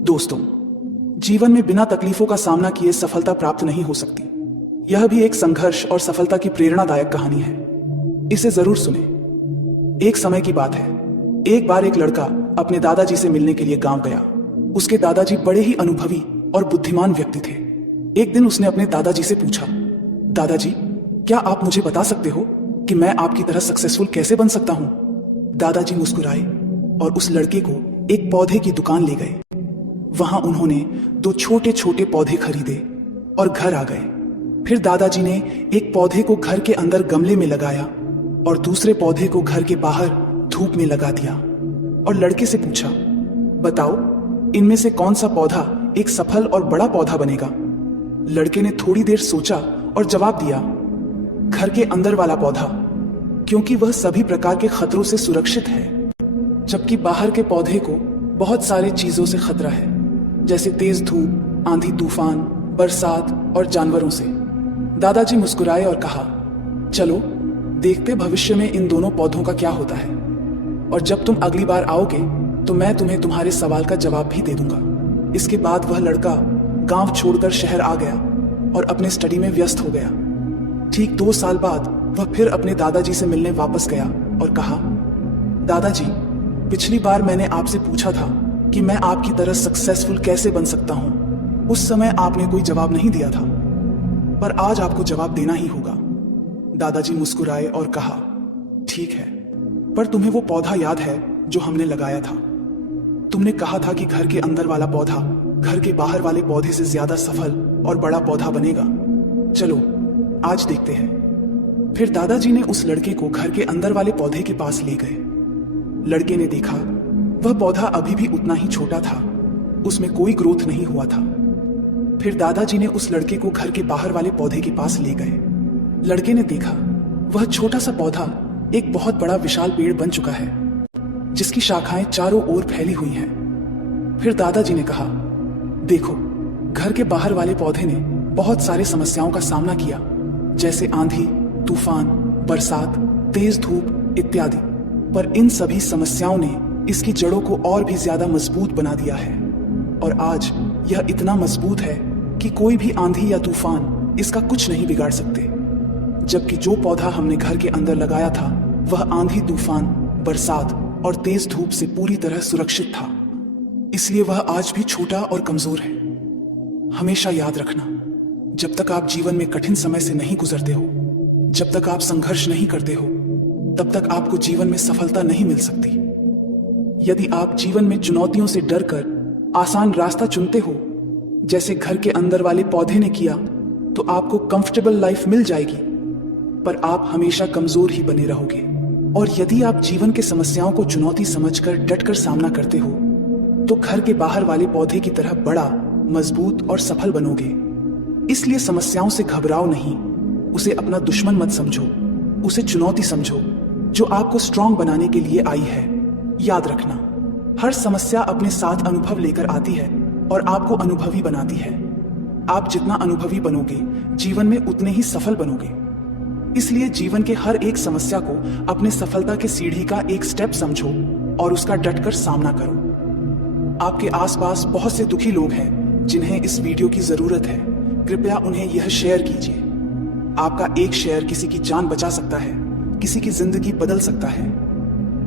दोस्तों, जीवन में बिना तकलीफों का सामना किए सफलता प्राप्त नहीं हो सकती। यह भी एक संघर्ष और सफलता की प्रेरणादायक कहानी है। इसे जरूर सुने। एक समय की बात है। एक बार एक लड़का अपने दादाजी से मिलने के लिए गांव गया। उसके दादाजी बड़े ही अनुभवी और बुद्धिमान व्यक्ति थे। एक दिन उसने अपने दादाजी से पूछा, दादाजी, क्या आप मुझे बता सकते हो कि मैं आपकी तरह सक्सेसफुल कैसे बन सकता हूं? दादाजी मुस्कुराए और उस लड़के को एक पौधे की दुकान ले गए। वहां उन्होंने 2 छोटे छोटे पौधे खरीदे और घर आ गए। फिर दादाजी ने एक पौधे को घर के अंदर गमले में लगाया और दूसरे पौधे को घर के बाहर धूप में लगा दिया और लड़के से पूछा, बताओ, इनमें से कौन सा पौधा एक सफल और बड़ा पौधा बनेगा? लड़के ने थोड़ी देर सोचा और जवाब दिया, घर के अंदर वाला पौधा, क्योंकि वह सभी प्रकार के खतरों से सुरक्षित है, जबकि बाहर के पौधे को बहुत सारे चीजों से खतरा है, जैसे तेज धूप, आंधी तूफान, बरसात और जानवरों से। दादाजी मुस्कुराए और कहा, चलो देखते भविष्य में इन दोनों पौधों का क्या होता है, और जब तुम अगली बार आओगे तो मैं तुम्हें तुम्हारे सवाल का जवाब भी दे दूंगा। इसके बाद वह लड़का गांव छोड़कर शहर आ गया और अपने स्टडी में व्यस्त हो गया। ठीक 2 साल बाद वह फिर अपने दादाजी से मिलने वापस गया और कहा, दादाजी, पिछली बार मैंने आपसे पूछा था कि मैं आपकी तरह सक्सेसफुल कैसे बन सकता हूं। उस समय आपने कोई जवाब नहीं दिया था, पर आज आपको जवाब देना ही होगा। दादाजी मुस्कुराए और कहा, ठीक है, पर तुम्हें वो पौधा याद है जो हमने लगाया था? तुमने कहा था कि घर के अंदर वाला पौधा घर के बाहर वाले पौधे से ज्यादा सफल और बड़ा पौधा बनेगा। चलो आज देखते हैं। फिर दादाजी ने उस लड़के को घर के अंदर वाले पौधे के पास ले गए। लड़के ने देखा वह पौधा अभी भी उतना ही छोटा था, उसमें कोई ग्रोथ नहीं हुआ था। फिर दादाजी ने उस लड़के को घर के बाहर वाले पौधे के पास ले गए। लड़के ने देखा वह छोटा सा पौधा एक बहुत बड़ा विशाल पेड़ बन चुका है, जिसकी शाखाएं चारों ओर फैली हुई हैं। फिर दादाजी ने कहा, देखो, घर के बाहर वाले पौधे ने बहुत सारी समस्याओं का सामना किया, जैसे आंधी, तूफान, बरसात, तेज धूप इत्यादि, पर इन सभी समस्याओं ने इसकी जड़ों को और भी ज्यादा मजबूत बना दिया है, और आज यह इतना मजबूत है कि कोई भी आंधी या तूफान इसका कुछ नहीं बिगाड़ सकते। जबकि जो पौधा हमने घर के अंदर लगाया था वह आंधी, तूफान, बरसात और तेज धूप से पूरी तरह सुरक्षित था, इसलिए वह आज भी छोटा और कमजोर है। हमेशा याद रखना, जब तक आप जीवन में कठिन समय से नहीं गुजरते हो, जब तक आप संघर्ष नहीं करते हो, तब तक आपको जीवन में सफलता नहीं मिल सकती। यदि आप जीवन में चुनौतियों से डरकर आसान रास्ता चुनते हो, जैसे घर के अंदर वाले पौधे ने किया, तो आपको कंफर्टेबल लाइफ मिल जाएगी, पर आप हमेशा कमजोर ही बने रहोगे। और यदि आप जीवन के समस्याओं को चुनौती समझकर डटकर सामना करते हो, तो घर के बाहर वाले पौधे की तरह बड़ा, मजबूत और सफल बनोगे। इसलिए समस्याओं से घबराओ नहीं, उसे अपना दुश्मन मत समझो, उसे चुनौती समझो जो आपको स्ट्रांग बनाने के लिए आई है। याद रखना, हर समस्या अपने साथ अनुभव लेकर आती है और आपको अनुभवी बनाती है। आप जितना अनुभवी बनोगे, जीवन में उतने ही सफल बनोगे। इसलिए जीवन के हर एक समस्या को अपने सफलता के सीढ़ी का एक स्टेप समझो और उसका डटकर सामना करो। आपके आसपास बहुत से दुखी लोग हैं जिन्हें इस वीडियो की जरूरत है। कृपया उन्हें यह शेयर कीजिए। आपका एक शेयर किसी की जान बचा सकता है, किसी की जिंदगी बदल सकता है।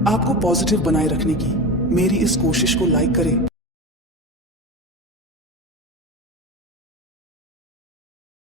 आपको पॉजिटिव बनाए रखने की मेरी इस कोशिश को लाइक करें